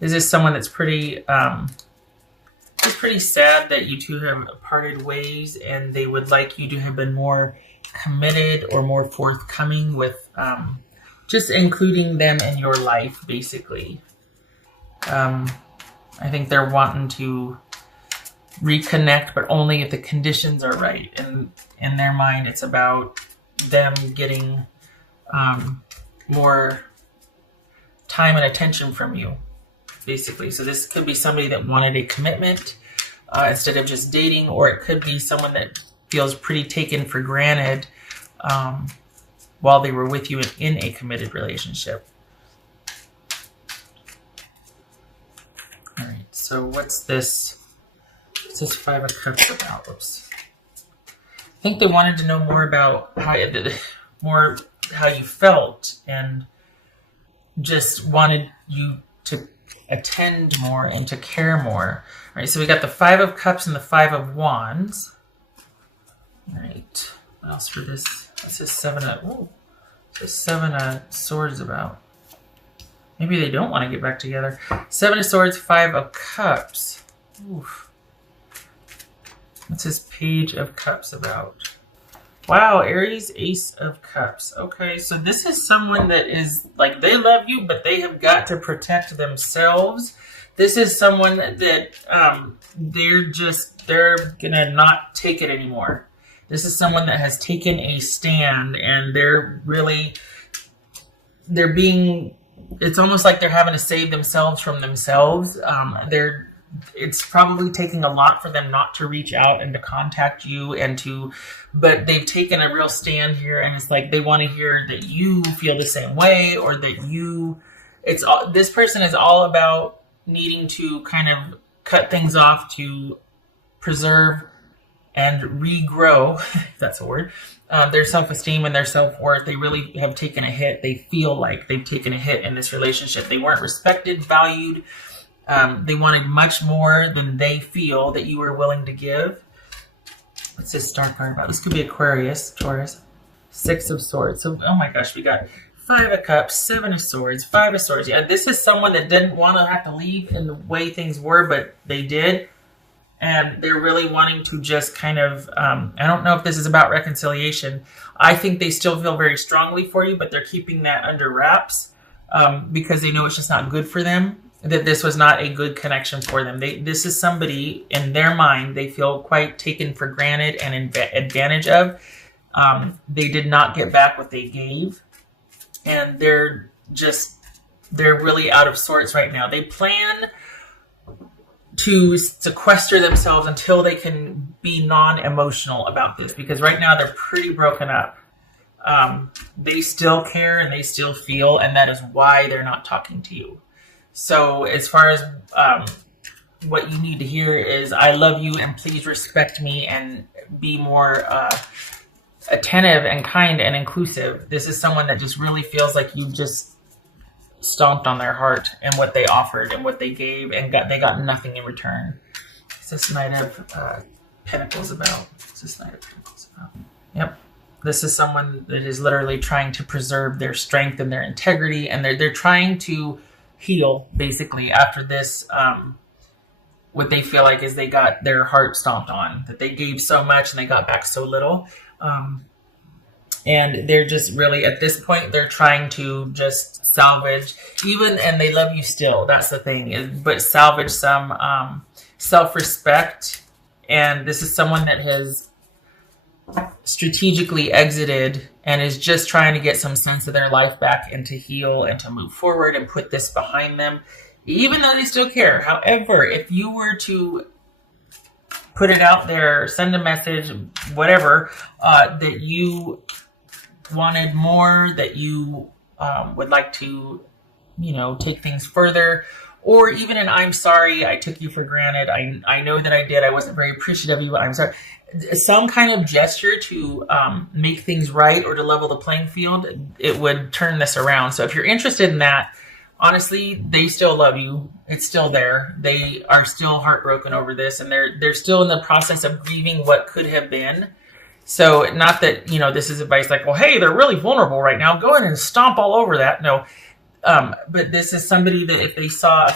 This is someone that's pretty, it's pretty sad that you two have parted ways, and they would like you to have been more committed or more forthcoming with just including them in your life, basically. I think they're wanting to reconnect, but only if the conditions are right. And in their mind, it's about them getting more time and attention from you, basically. So this could be somebody that wanted a commitment instead of just dating, or it could be someone that feels pretty taken for granted while they were with you in a committed relationship. All right, so what's this? What's this Five of Cups about? Oops. I think they wanted to know more about how you felt, and just wanted you to attend more and to care more. All right, so we got the Five of Cups and the Five of Wands. All right, what else for this? This is Seven of Swords about. Maybe they don't want to get back together. Seven of Swords, Five of Cups. Oof. What's this Page of Cups about? Wow, Aries, Ace of Cups. Okay, so this is someone that is, like, they love you, but they have got to protect themselves. This is someone that they're gonna not take it anymore. This is someone that has taken a stand, and it's almost like they're having to save themselves from themselves. It's probably taking a lot for them not to reach out and to contact you but they've taken a real stand here, and it's like they want to hear that you feel the same way, or that this person is all about needing to kind of cut things off to preserve and regrow, if that's a word, their self-esteem and their self-worth. They really have taken a hit. They feel like they've taken a hit in this relationship. They weren't respected, valued. They wanted much more than they feel that you were willing to give. What's this star card about? This could be Aquarius, Taurus. Six of Swords. So, oh my gosh, we got Five of Cups, Seven of Swords, Five of Swords. Yeah, this is someone that didn't want to have to leave in the way things were, but they did. And they're really wanting to just kind of, I don't know if this is about reconciliation. I think they still feel very strongly for you, but they're keeping that under wraps because they know it's just not good for them, that this was not a good connection for them. This is somebody, in their mind, they feel quite taken for granted and advantage of. They did not get back what they gave. And they're really out of sorts right now. They plan to sequester themselves until they can be non-emotional about this, because right now they're pretty broken up. They still care and they still feel, and that is why they're not talking to you. So as far as what you need to hear is, I love you and please respect me and be more attentive and kind and inclusive. This is someone that just really feels like you just stomped on their heart and what they offered and what they gave, and they got nothing in return. What's this Knight of Pentacles about? What's this Knight of Pentacles about? Yep. This is someone that is literally trying to preserve their strength and their integrity, and they're trying to heal, basically, after this, what they feel like is they got their heart stomped on, that they gave so much and they got back so little. And they're just really, at this point, they're trying to just salvage, and they love you still, that's the thing, but salvage some self-respect. And this is someone that has strategically exited and is just trying to get some sense of their life back and to heal and to move forward and put this behind them, even though they still care. However, if you were to put it out there, send a message, whatever, that you wanted more, that you would like to, take things further, or even an I'm sorry, I took you for granted, I know that I did, I wasn't very appreciative of you, I'm sorry. Some kind of gesture to make things right or to level the playing field, it would turn this around. So if you're interested in that, honestly, they still love you. It's still there. They are still heartbroken over this, and they're still in the process of grieving what could have been. So not that, this is advice like, well, hey, they're really vulnerable right now, go in and stomp all over that. No, But this is somebody that if they saw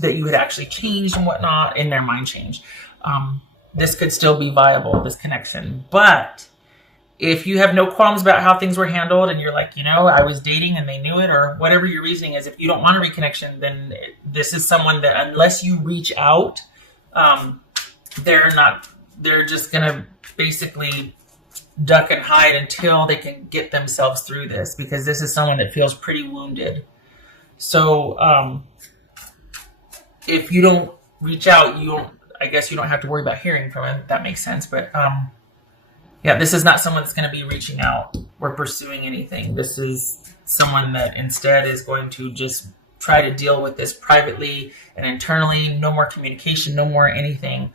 that you had actually changed and whatnot, in their mind changed, this could still be viable, this connection. But if you have no qualms about how things were handled and you're like, I was dating and they knew it, or whatever your reasoning is, if you don't want a reconnection, then this is someone that unless you reach out, they're just going to basically duck and hide until they can get themselves through this, because this is someone that feels pretty wounded. So if you don't reach out, I guess you don't have to worry about hearing from him. That makes sense. But this is not someone that's going to be reaching out or pursuing anything. This is someone that instead is going to just try to deal with this privately and internally. No more communication, no more anything,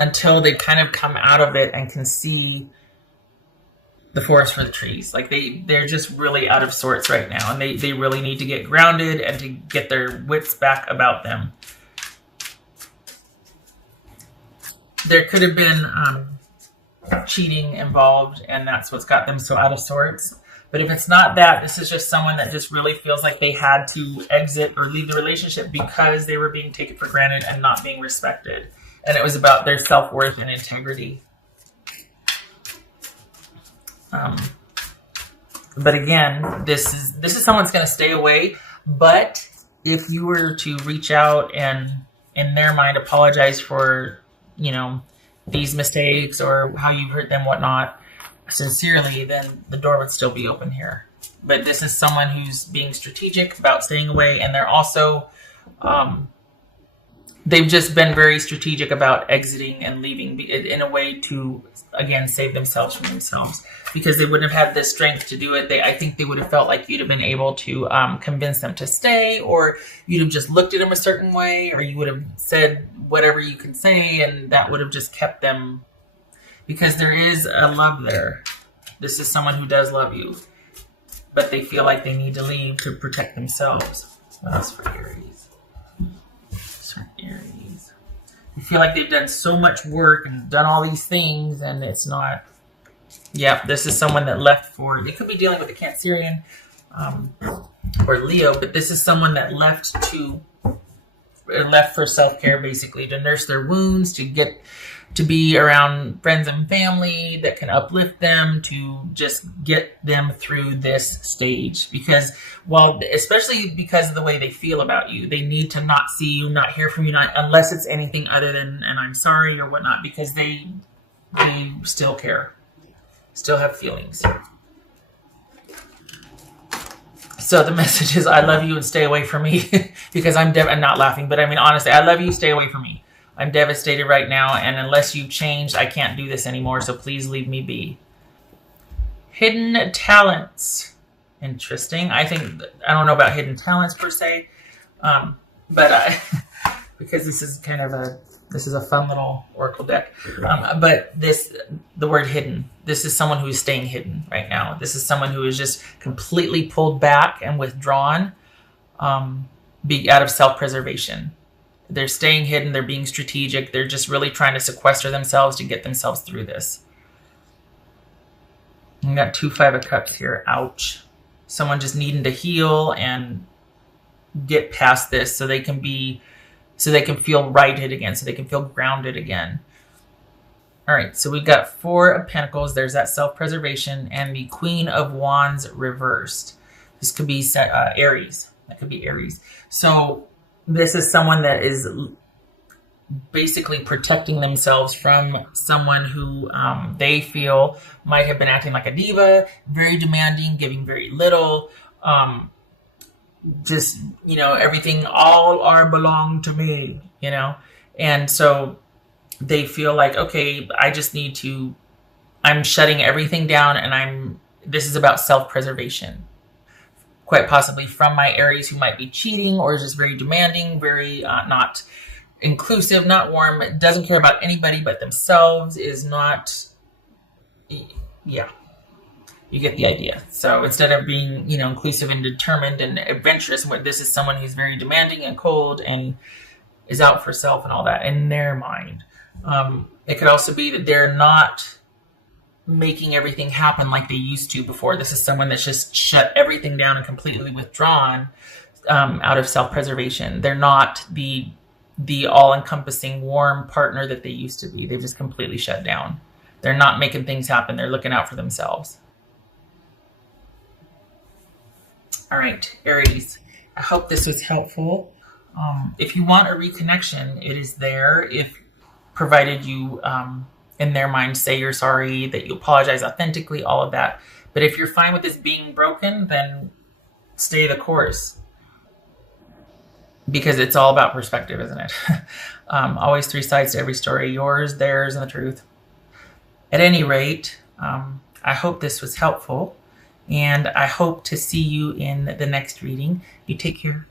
until they kind of come out of it and can see the forest for the trees. Like they're just really out of sorts right now, and they really need to get grounded and to get their wits back about them. There could have been cheating involved, and that's what's got them so out of sorts. But if it's not that, this is just someone that just really feels like they had to exit or leave the relationship because they were being taken for granted and not being respected. And it was about their self-worth and integrity. But again, this is someone that's going to stay away. But if you were to reach out and in their mind apologize for, these mistakes or how you hurt them, whatnot, sincerely, then the door would still be open here. But this is someone who's being strategic about staying away, and they're also, they've just been very strategic about exiting and leaving in a way to, again, save themselves from themselves, because they wouldn't have had the strength to do it. I think they would have felt like you'd have been able to convince them to stay, or you'd have just looked at them a certain way, or you would have said whatever you could say, and that would have just kept them, because there is a love there. This is someone who does love you, but they feel like they need to leave to protect themselves. What else for Aries? Aries. You feel like they've done so much work and done all these things, and it's not. Yeah, this is someone that left for. They could be dealing with a Cancerian or Leo, but this is someone that left for self-care, basically, to nurse their wounds, to be around friends and family that can uplift them, to just get them through this stage. Because especially because of the way they feel about you, they need to not see you, not hear from you, unless it's anything other than "and I'm sorry" or whatnot, because they still care, still have feelings. So the message is, I love you and stay away from me, because I'm not laughing, but I mean, honestly, I love you, stay away from me. I'm devastated right now, and unless you've changed, I can't do this anymore, so please leave me be. Hidden talents. Interesting. I don't know about hidden talents per se, but because this is a fun little oracle deck. But the word hidden, this is someone who is staying hidden right now. This is someone who is just completely pulled back and withdrawn, out of self-preservation. They're staying hidden. They're being strategic. They're just really trying to sequester themselves to get themselves through this. We got 2 5 of Cups here. Ouch. Someone just needing to heal and get past this so they can feel righted again, so they can feel grounded again. All right, so we've got 4 of Pentacles. There's that self-preservation, and the Queen of Wands reversed. This could be Aries. That could be Aries. So this is someone that is basically protecting themselves from someone who they feel might have been acting like a diva, very demanding, giving very little, just, everything, all are belong to me, and so they feel like, okay, I'm shutting everything down, and this is about self-preservation, quite possibly from my Aries, who might be cheating or is just very demanding, very not inclusive, not warm, doesn't care about anybody but themselves, is not, yeah. You get the idea. So instead of being, inclusive and determined and adventurous, this is someone who's very demanding and cold and is out for self and all that in their mind. It could also be that they're not making everything happen like they used to before. This is someone that's just shut everything down and completely withdrawn out of self-preservation. They're not the all-encompassing warm partner that they used to be. They've just completely shut down. They're not making things happen. They're looking out for themselves. All right, Aries, I hope this was helpful. If you want a reconnection, it is there. If provided you, in their mind, say you're sorry, that you apologize authentically, all of that. But if you're fine with this being broken, then stay the course. Because it's all about perspective, isn't it? Always three sides to every story: yours, theirs, and the truth. At any rate, I hope this was helpful, and I hope to see you in the next reading. You take care.